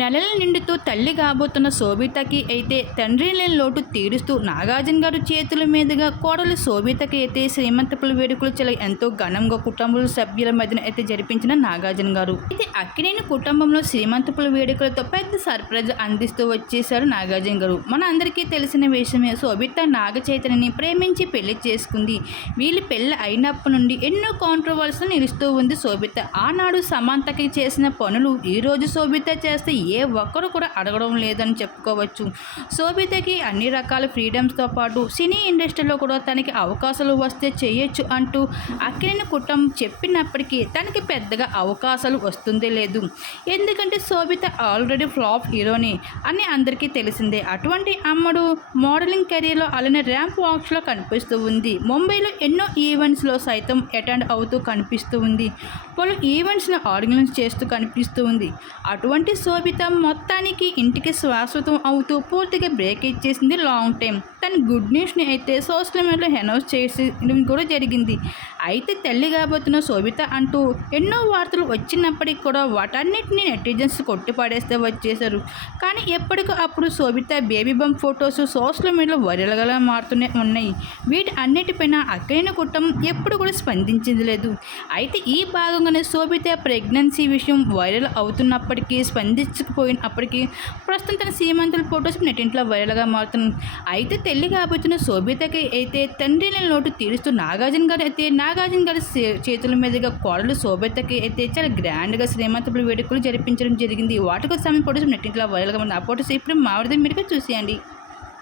నెలల నిండుతూ తల్లి కాబోతున్న శోభితకి అయితే తండ్రి లేని లోటు తీరుస్తూ నాగార్జున గారు చేతుల మీదుగా కోడలు శోభితకి అయితే శ్రీమంతపుల వేడుకలు చాలా ఎంతో ఘనంగా కుటుంబ సభ్యుల మధ్యన అయితే జరిపించిన నాగార్జున గారు. అయితే అక్కినేని కుటుంబంలో శ్రీమంతపుల వేడుకలతో పెద్ద సర్ప్రైజ్ అందిస్తూ వచ్చేసారు నాగార్జున గారు. మన అందరికీ తెలిసిన విషయమే శోభిత నాగ చైతన్యని ప్రేమించి పెళ్ళి చేసుకుంది. వీళ్ళు పెళ్ళి అయినప్పటి నుండి ఎన్నో కాంట్రవర్సీలు నిలుస్తూ ఉంది శోభిత. ఆనాడు సమంతకి చేసిన పనులు ఈ రోజు శోభిత చేస్తే ఏ ఒక్కరు కూడా అడగడం లేదని చెప్పుకోవచ్చు. శోభితకి అన్ని రకాల ఫ్రీడమ్స్తో పాటు సినీ ఇండస్ట్రీలో కూడా తనకి అవకాశాలు వస్తే చేయొచ్చు అంటూ అక్కినేని కుటుంబం చెప్పినప్పటికీ తనకి పెద్దగా అవకాశాలు వస్తుంది లేదు. ఎందుకంటే శోభిత ఆల్రెడీ ఫ్లాప్ హీరోని అని అందరికీ తెలిసిందే. అటువంటి అమ్మడు మోడలింగ్ కెరీర్లో అలానే ర్యాంప్ వాక్స్లో కనిపిస్తూ ఉంది. ముంబైలో ఎన్నో ఈవెంట్స్లో సైతం అటెండ్ అవుతూ కనిపిస్తూ ఉంది. పలు ఈవెంట్స్ను ఆర్గనైజ్ చేస్తూ కనిపిస్తూ ఉంది. అటువంటి శోభిత మొత్తానికి ఇంటికి శాశ్వతం అవుతూ పూర్తిగా బ్రేక్ ఇచ్చేసింది లాంగ్ టైం తన గుడ్ న్యూస్ని అయితే సోషల్ మీడియాలో అనౌన్స్ చేసి కూడా జరిగింది. అయితే తల్లి కాబోతున్న శోభిత అంటూ ఎన్నో వార్తలు వచ్చినప్పటికీ కూడా వాటన్నిటిని నెటిజన్స్ కొట్టిపడేస్తే వచ్చేశారు. కానీ ఎప్పటికో అప్పుడు Sobhita baby bump photos social మీడియాలో వైరల్గా మారుతూనే ఉన్నాయి. వీటి అన్నిటిపైన అక్కడైన కుటుంబం ఎప్పుడు కూడా స్పందించింది లేదు. అయితే ఈ భాగంగానే శోభిత ప్రెగ్నెన్సీ విషయం వైరల్ అవుతున్నప్పటికీ స్పందించకపోయినప్పటికీ ప్రస్తుతం తన సీమంతుల ఫొటోస్ నెటింట్లో వైరల్గా మారుతున్నాయి. అయితే తెల్లి కాబోతున్న శోభితకి అయితే తండ్రి నోటు లోటు తీరుస్తూ నాగార్జున గారు అయితే నాగార్జున గారి చే- చేతుల మీదుగా కోడలు శోభితకి అయితే చాలా గ్రాండ్గా శ్రీమంతపుడు వేడుకలు జరిపించడం జరిగింది. వాటికి సమయం ఫొటోస్ నెట్టింట్లో వైరల్గా ఉంది ఆ ఫొటోస్ ఇప్పుడు మావిడిది. మీరుగా చూసేయండి.